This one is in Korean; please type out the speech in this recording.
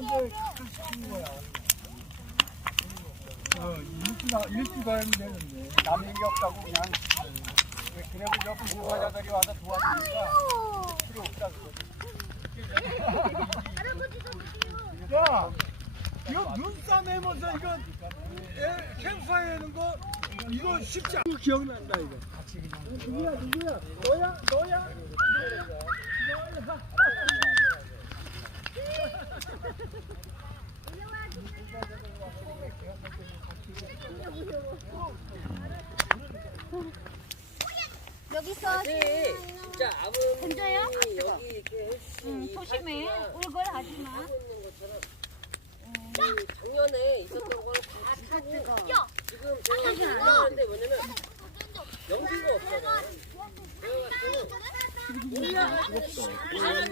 이제 시키는 거야. 일주 가면 되는데 남는 게 없다고 그냥. 그래도 저 봉사자들이 와서 도와주니까 필요 없다 그거. 야, 이거 눈싸움 해면서 이거 캠프파이어 하는 거 이거 쉽지 않아. 기억난다 이거. 누구야? 너야? 여기서 진짜 아버님 던져요? 여기 이렇게 열심히 조심해. 울걸 하지 마. 하고 있는 것처럼 작년에 있었던 걸 다 타고 지금 제가 하는데 뭐냐면 연기가 없잖아요. 그래가지고 올라가는